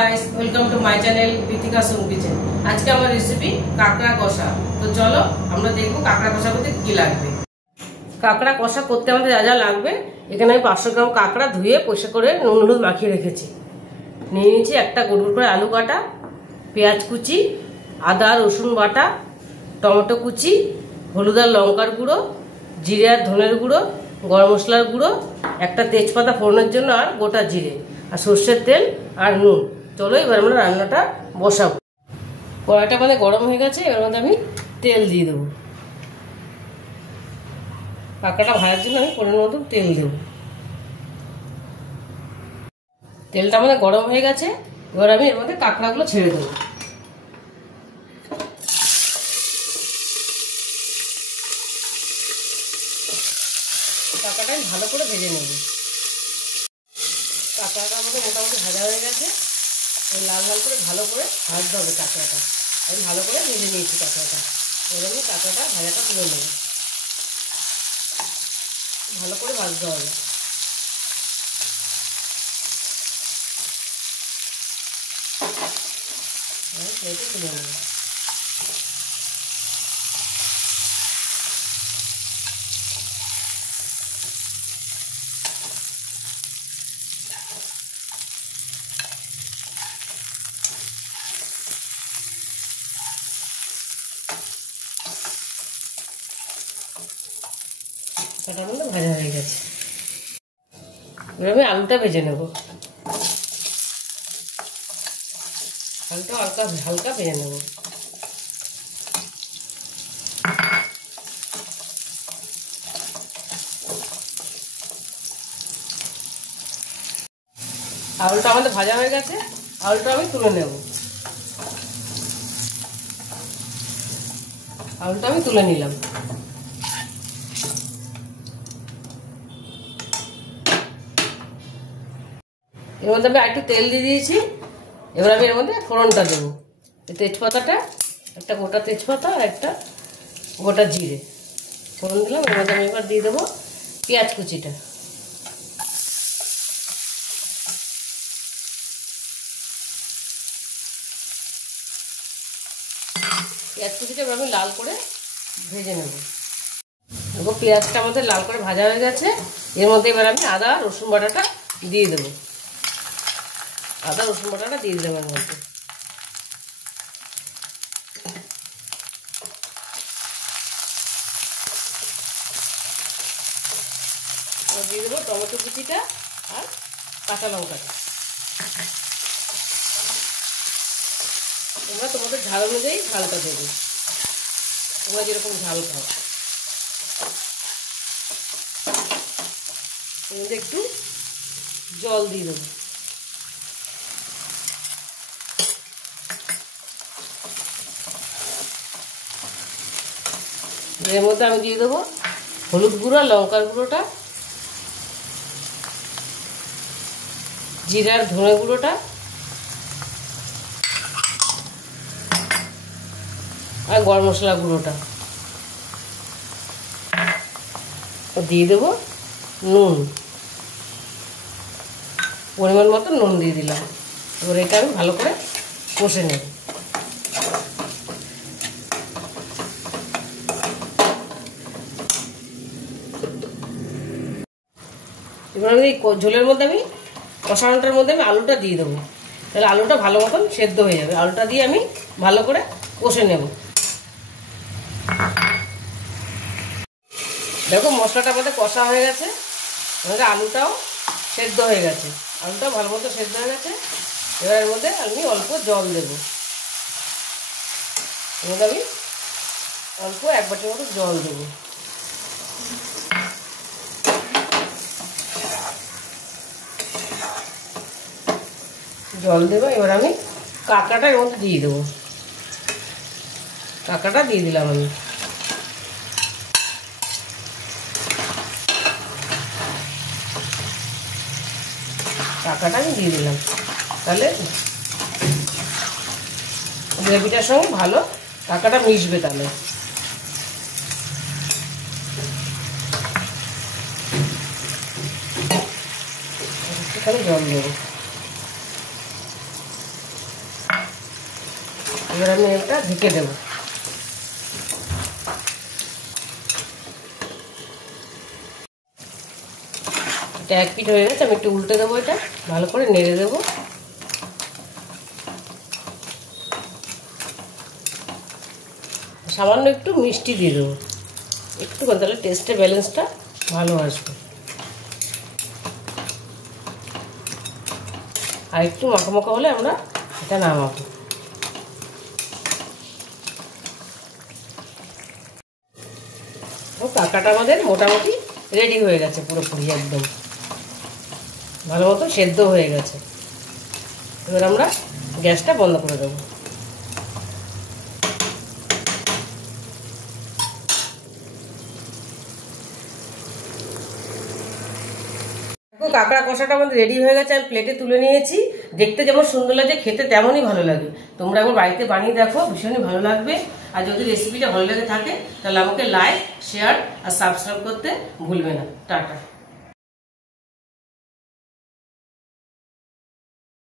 Guys, welcome to my channel Vitika Som kitchen. आज के हमारे रेसिपी काकड़ा कषा। तो चलो আমরা দেখব কাকড়া কষা করতে কি লাগবে। কাকড়া কষা করতে আমাদের যা যা লাগবে, এখানে আমি 500 গ্রাম কাকড়া ধুয়ে পরিষ্কার করে নুন হলুদ মাখিয়ে রেখেছি। নিয়ে নিয়েছি একটা গুঁড়ো করে আলু কাটা, পেঁয়াজ কুচি, আদা রসুন বাটা, টমেটো কুচি, হলুদ আর লঙ্কার গুঁড়ো, জিরে আর ধনের গুঁড়ো, গরম মশলার গুঁড়ো, একটা তেজপাতা ফোড়নের জন্য আর গোটা জিরে আর সর্ষের তেল আর নুন। চলো এবার আমরা রান্নাটা বসাবো। কড়াইটা মানে গরম হয়ে গেছে, এবার মধ্যে আমি তেল দিয়ে দেবো। কাঁকড়াটা ভাজার জন্য আমি পরিমাণ মতো তেল দেবো। তেলটা আমাদের গরম হয়ে গেছে, এবার আমি এর মধ্যে কাঁকড়াগুলো ছেড়ে দেবো। কাঁকড়াটা আমি ভালো করে ভেজে নেব। কাঁকড়াটা আমাদের মোটামুটি ভাজা হয়ে গেছে, লাল লাল করে ভালো করে ভাজতে হবে কাঁকড়াটা। আমি ভালো করে ভেজে নিয়েছি কাঁকড়াটা। এবার আমি কাঁকড়াটা ভাজাটা তুলে নেব। ভালো করে ভাজতে হবে। প্লেটে তুলে নেব। কাঁকড়ার মধ্যে ভাজা হয়ে গেছে, এবার আমি আলুটা ভেজে নেব। আলুটা হালকা হালকা ভেজে নেব। আলুটা আমাদের ভাজা হয়ে গেছে, আলুটা আমি তুলে নেব। আলুটা আমি তুলে নিলাম। এর মধ্যে আমি একটু তেল দিয়ে দিয়েছি। এবার আমি এর মধ্যে ফোড়নটা দেবো। তেজপাতাটা, একটা গোটা তেজপাতা আর একটা গোটা জিরে ফোড়ন দিলাম। এর মধ্যে আমি এবার দিয়ে দেবো পেঁয়াজ কুচিটা। পেঁয়াজ কুচিটা এবার আমি লাল করে ভেজে নেব। দেখো পেঁয়াজটা আমাদের লাল করে ভাজা হয়ে গেছে। এর মধ্যে এবার আমি আদা রসুন বাটাটা দিয়ে দেবো। আদা রসুন বাটাটা দিয়ে দিলাম এর মধ্যে। দিয়ে দেবো টমেটো কুচিটা আর কাঁচা লঙ্কাটা। তোমরা তোমাদের ঝাল অনুযায়ী ঝালটা দেবে, তোমরা যেরকম ঝাল খাও। এর মধ্যে একটু জল দিয়ে দেবো। এর মধ্যে আমি দিয়ে দেবো হলুদ গুঁড়ো আর লঙ্কার গুঁড়োটা, জিরার ধনে গুঁড়োটা আর গরম মশলা গুঁড়োটা। দিয়ে দেবো নুন, পরিমাণ মতো নুন দিয়ে দিলাম। এবার এটা আমি ভালো করে কষে নেব। এবার আমি ঝোলের মধ্যে আমি কষানোটার মধ্যে আমি আলুটা দিয়ে দেবো। তাহলে আলুটা ভালো মতন সেদ্ধ হয়ে যাবে। আলুটা দিয়ে আমি ভালো করে কষে নেব। দেখো মশলাটা আমাদের কষা হয়ে গেছে, আমাদের আলুটাও সেদ্ধ হয়ে গেছে। আলুটাও ভালো মতো সেদ্ধ হয়ে গেছে। এবার এর মধ্যে আমি অল্প জল দেবো। এর মধ্যে আমি অল্প 1 বাটির মতো জল দেবো। জল দেবো। এবার আমি কাঁকড়াটা এর মধ্যে দিয়ে দেবো। কাঁকড়াটা দিয়ে দিলাম আমি। কাঁকড়াটা আমি দিয়ে দিলাম। তাহলে গ্রেভিটার সঙ্গে ভালো কাঁকড়াটা মিশবে। তাহলে একটুখানি জল দেবো। এবার আমি এটা ঢেকে দেবো। এটা এক পিঠ হয়ে গেছে, আমি একটু উল্টে দেবো, এটা ভালো করে নেড়ে দেবো। সামান্য একটু মিষ্টি দিয়ে দেবো, একটু করে, তাহলে টেস্টের ব্যালেন্সটা ভালো আসবে। আর একটু মাখা মাখা হলে আমরা এটা নামাবো। কাঁকড়াটা আমাদের মোটামুটি রেডি হয়ে গেছে, পুরোপুরি একদম ভালো মতো সেদ্ধ হয়ে গেছে। এবার আমরা গ্যাসটা বন্ধ করে দেবো। কাঁকড়া কষাটা আমাদের রেডি হয়ে গেছে, আমি প্লেটে তুলে নিয়েছি। দেখতে যেমন সুন্দর লাগে, খেতে তেমনই ভালো লাগে। তোমরা একবার বাড়িতে বানিয়ে দেখো, ভীষণই ভালো লাগবে। আর যদি রেসিপিটা ভালো লেগে থাকে তাহলে আমাকে লাইক, শেয়ার আর সাবস্ক্রাইব করতে ভুলবে না। টাটা।